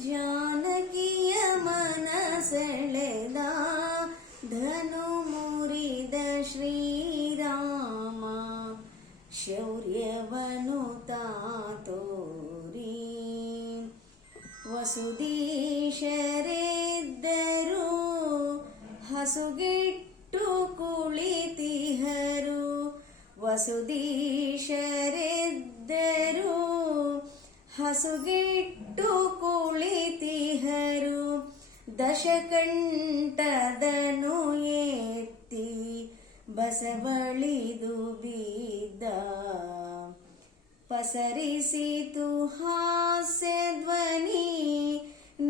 ಜಾನಕಿಯ ಮನ ಸೆಳೆದ ಧನು ಮುರಿದ ಶ್ರೀರಾಮ ಶೌರ್ಯವನು ತಾತೋರಿ ವಸುದೀಶರೆದ್ದರು ಹಸುಗಿಟ್ಟು ಕುಳಿತಿಹರು ವಸುದೀಶರೆದ್ದರು ಹಸುಗಿಟ್ಟು ಕುಳಿತಿಹರು ದಶಕಂಠದನು ಎತ್ತಿ ಬಸವಳಿದು ಬಿದ್ದ ಪಸರಿಸಿತು ಹಾಸ್ಯ ಧ್ವನಿ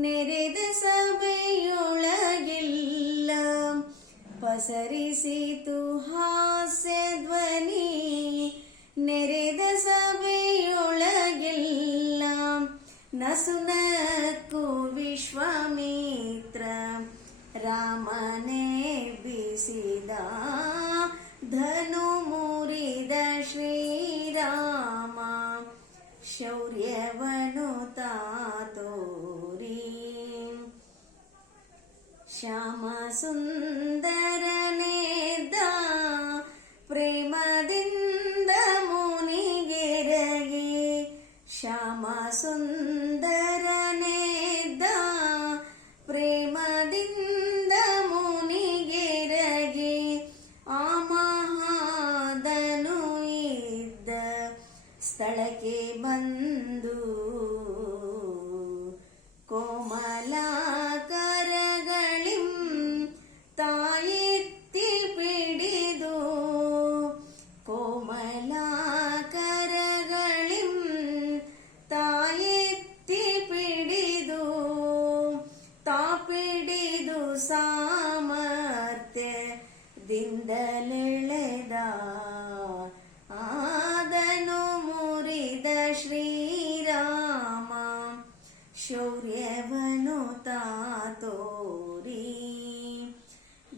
ನೆರೆದ ಸಭೆಯೊಳಗಿಲ್ಲ ಪಸರಿಸಿತು ಹಾಸ್ಯ ಧ್ವನಿ ನೆರೆದ ಸಭೆಯೊಳಗಿಲ್ಲ ನಸುನಕ್ಕು ವಿಶ್ವಾಮಿತ್ರ ರಾಮನೇ ಬಿಸಿದ ಧನು ಮುರಿದ ಶ್ರೀರಾಮ ಶೌರ್ಯವನು ತಾತೋರಿ ಶ್ಯಾಮ ಸುಂದರನೇದ ಪ್ರೇಮದಿಂದ ಮುನಿಗೆರಗಿ ಶ್ಯಾಮ ಸುಂದರನೇದ ಪ್ರೇಮದಿಂದ ಮುನಿಗೆರಗಿ ಆ ಮಹಾದನು ಇದ್ದ ಸ್ಥಳಕ್ಕೆ ಬಂದು ಕೋಮಲ ಕರಗಳಿಂ ತಾಯೆತ್ತಿ ಪಿಡಿದು ಕೋಮಲ ಕರಗಳಿಂ ತಾಯೆತ್ತಿ ಪಿಡಿದು ತಾಪಿಡಿದು ಸಾಮರ್ಥ್ಯದಿಂದಲೆಳೆದ ಆದನು ಮುರಿದ ಶ್ರೀರಾಮ ಶೌರ್ಯವನು ತಾತೋರಿ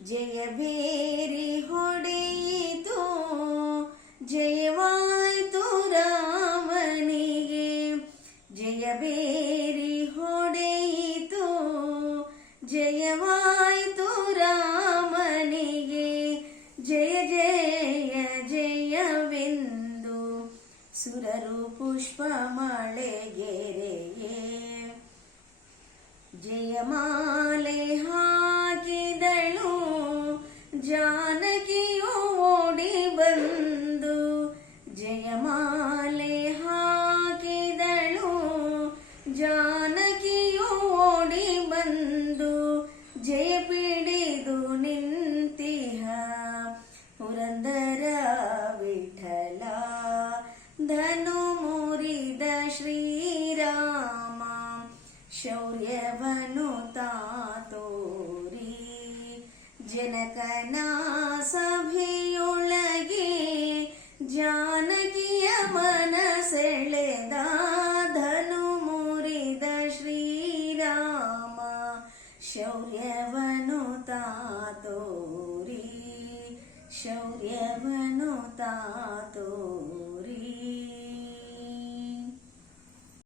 ಜಯಬೇರಿ ಹೊಡೆಯಿತು ಜಯವಾಯಿತು ರಾಮನಿಗೆ ಜಯಬೇರಿ ಹೊಡೆಯಿತು ಜಯವಾಯಿತು ರಾಮನಿಗೆ ಜಯ ಜಯ ಜಯವೆಂದು ಸುರರು ಪುಷ್ಪ ಮಳೆಗೆರೆಯೇ ಜಯಮಾಲೆ ಹಾಕಿದಳು ಜಾನಕಿಯು ಓಡಿ ಬಂದು ಜಯಮಾಲೆ ಹಾಕಿದಳು ಜಾನಕಿಯು ಓಡಿ ಬಂದು ಜಯ ಪಿಡಿದು ನಿಂತಿಹ ಪುರಂದರ ವಿಠಲ ಧನು ಮುರಿದ ಶ್ರೀರಾಮ ಶೌರ್ಯವನು ತಾತೋರಿ ಜನಕನ ಸಭೆಯೊಳಗೆ ಜಾನಕಿಯ ಮನ ಸೆಳೆದ ಧನು ಮುರಿದ ಶ್ರೀರಾಮ ಶೌರ್ಯವನು ತಾತೋರಿ ಶೌರ್ಯವನು ತಾತೋರಿ